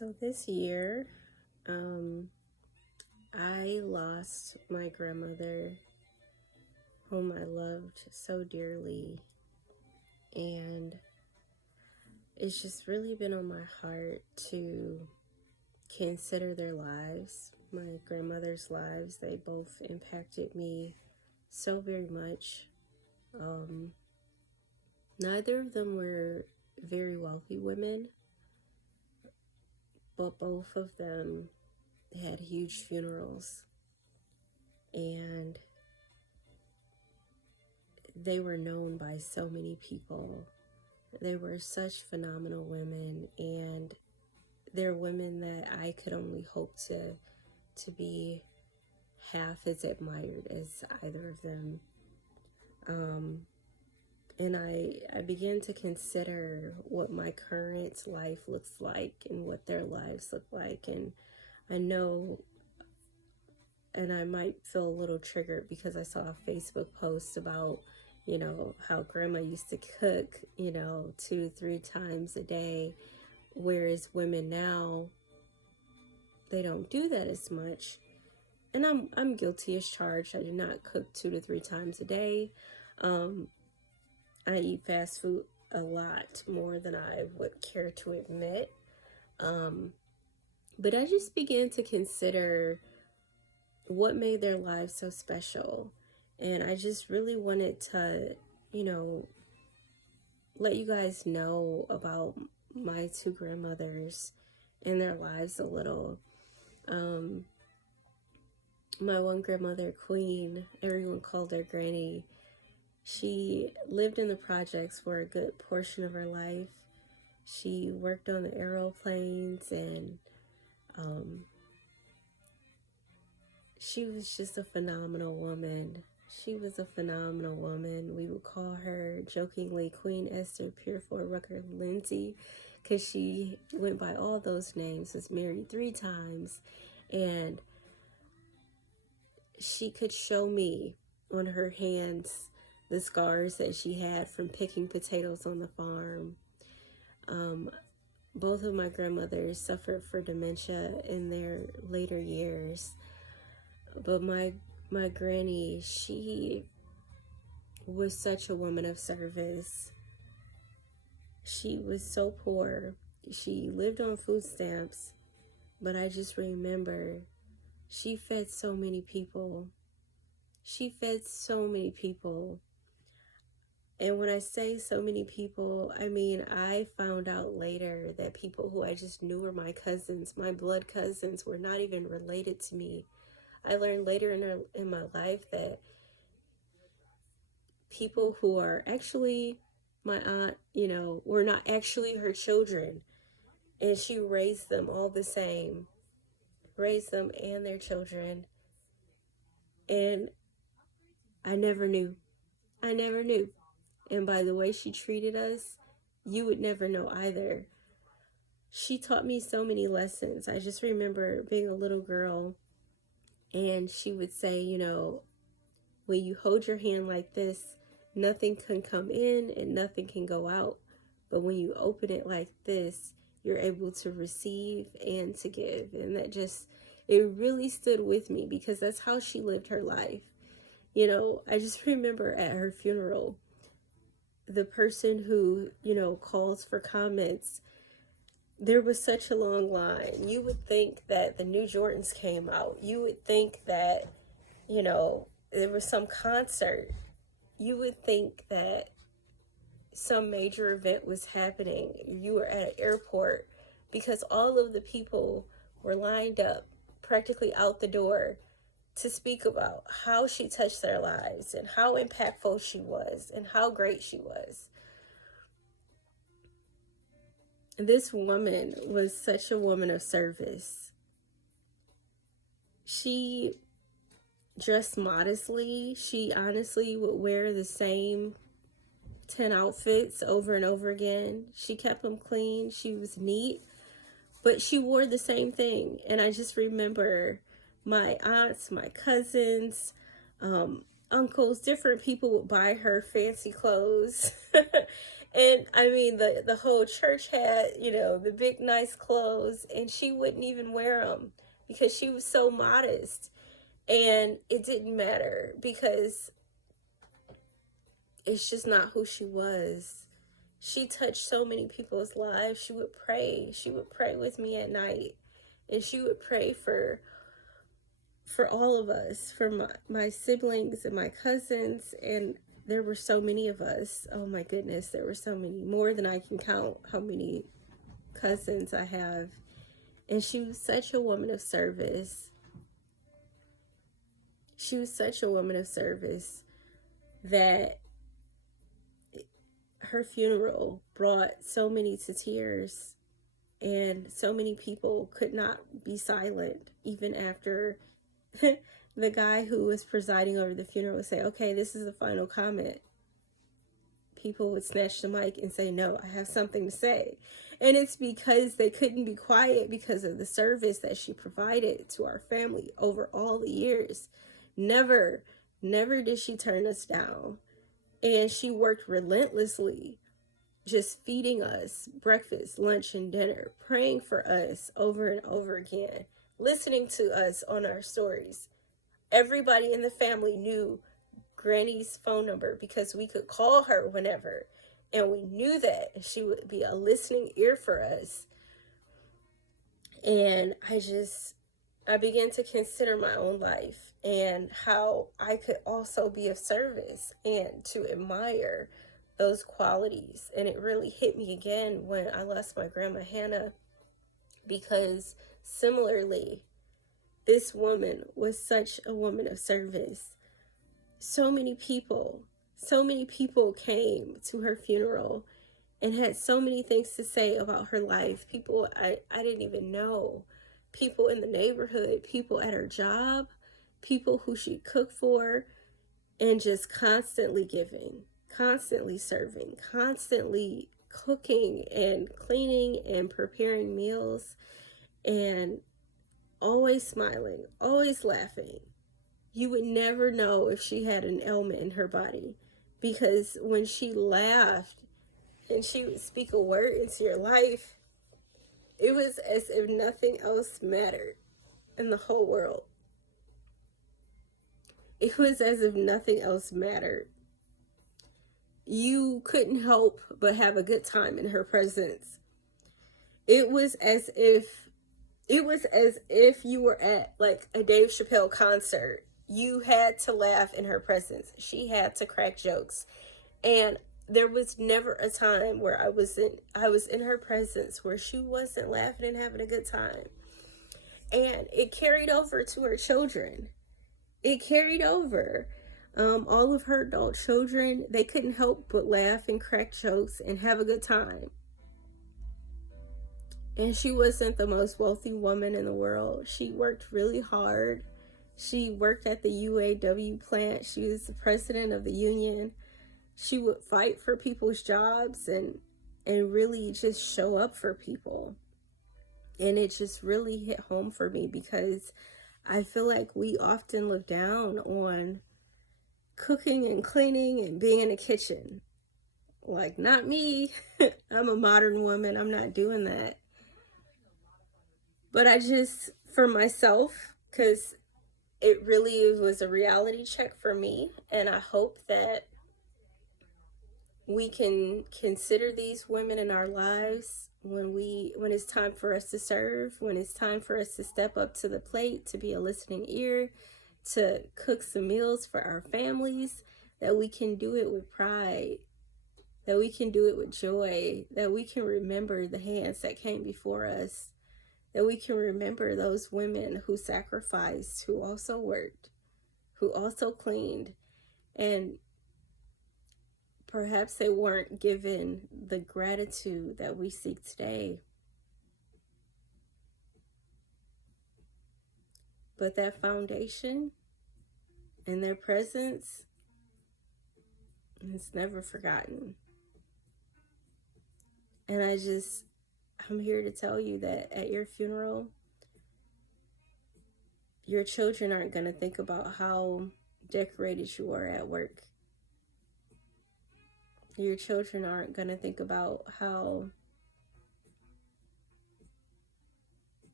So this year, um, I lost my grandmother, whom I loved so dearly, and it's just really been on my heart to consider their lives, my grandmother's lives. They both impacted me so very much. Um, Neither of them were very wealthy women, but both of them had huge funerals, and they were known by so many people. They were such phenomenal women, and they're women that I could only hope to be half as admired as either of them. Um, and I began to consider what my current life looks like and what their lives look like. And I know, and I might feel a little triggered because I saw a Facebook post about, how grandma used to cook, 2, 3 times a day, whereas women now, they don't do that as much. And I'm guilty as charged. I do not cook 2 to 3 times a day. I eat fast food a lot more than I would care to admit. But I just began to consider what made their lives so special. And I just really wanted to, you know, let you guys know about my two grandmothers and their lives a little. My one grandmother, Queen, everyone called her Granny. She lived in the projects for a good portion of her life. She worked on the aeroplanes, and she was just a phenomenal woman. She was a phenomenal woman. We would call her jokingly Queen Esther Purefoy Rucker Lindsay, because she went by all those names, was married 3 times, and she could show me on her hands the scars that she had from picking potatoes on the farm. Both of my grandmothers suffered for dementia in their later years, but my granny, she was such a woman of service. She was so poor. She lived on food stamps, but I just remember she fed so many people. She fed so many people. And when I say so many people, I mean, I found out later that people who I just knew were my cousins, my blood cousins, were not even related to me. I learned later in my life that people who are actually my aunt, were not actually her children. And she raised them all the same, raised them and their children. And I never knew. I never knew. And by the way she treated us, you would never know either. She taught me so many lessons. I just remember being a little girl, and she would say, when you hold your hand like this, nothing can come in and nothing can go out. But when you open it like this, you're able to receive and to give. And it really stood with me because that's how she lived her life. I just remember at her funeral, the person who, calls for comments, there was such a long line. You would think that the new Jordans came out. You would think that, there was some concert. You would think that some major event was happening. You were at an airport, because all of the people were lined up practically out the door to speak about how she touched their lives and how impactful she was and how great she was. This woman was such a woman of service. She dressed modestly. She honestly would wear the same 10 outfits over and over again. She kept them clean. She was neat, but she wore the same thing. And I just remember my aunts, my cousins, uncles, different people would buy her fancy clothes. And I mean, the whole church had, you know, the big nice clothes, and she wouldn't even wear them because she was so modest. And it didn't matter because it's just not who she was. She touched so many people's lives. She would pray. She would pray with me at night. And she would pray for all of us, for my siblings and my cousins. And there were so many of us. Oh my goodness, there were so many, more than I can count how many cousins I have. And she was such a woman of service. She was such a woman of service that her funeral brought so many to tears, and so many people could not be silent even after the guy who was presiding over the funeral would say, okay, this is the final comment. People would snatch the mic and say, no, I have something to say. And it's because they couldn't be quiet because of the service that she provided to our family over all the years. Never did she turn us down. And she worked relentlessly, just feeding us breakfast, lunch, and dinner, praying for us over and over again, listening to us on our stories. Everybody in the family knew Granny's phone number because we could call her whenever. And we knew that she would be a listening ear for us. And I began to consider my own life and how I could also be of service and to admire those qualities. And it really hit me again when I lost my grandma Hannah, because similarly, this woman was such a woman of service. So many people came to her funeral and had so many things to say about her life. People I didn't even know. People in the neighborhood, people at her job, people who she'd cook for, and just constantly giving, constantly serving, constantly cooking and cleaning and preparing meals, and always smiling, always laughing. You would never know if she had an ailment in her body, because when she laughed and she would speak a word into your life, it was as if nothing else mattered in the whole world. It was as if nothing else mattered. You couldn't help but have a good time in her presence. It was as if you were at like a Dave Chappelle concert. You had to laugh in her presence. She had to crack jokes. And there was never a time where I was in her presence where she wasn't laughing and having a good time. And it carried over to her children. It carried over. All of her adult children, they couldn't help but laugh and crack jokes and have a good time. And she wasn't the most wealthy woman in the world. She worked really hard. She worked at the UAW plant. She was the president of the union. She would fight for people's jobs and really just show up for people. And it just really hit home for me, because I feel like we often look down on cooking and cleaning and being in the kitchen. Like, not me. I'm a modern woman. I'm not doing that. But for myself, because it really was a reality check for me, and I hope that we can consider these women in our lives when it's time for us to serve, when it's time for us to step up to the plate, to be a listening ear, to cook some meals for our families, that we can do it with pride, that we can do it with joy, that we can remember the hands that came before us, that we can remember those women who sacrificed, who also worked, who also cleaned, and perhaps they weren't given the gratitude that we seek today. But that foundation and their presence is never forgotten. And I'm here to tell you that at your funeral, your children aren't going to think about how decorated you are at work. Your children aren't going to think about how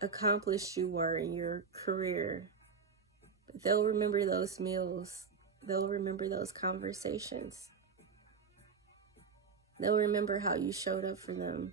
accomplished you were in your career. But they'll remember those meals. They'll remember those conversations. They'll remember how you showed up for them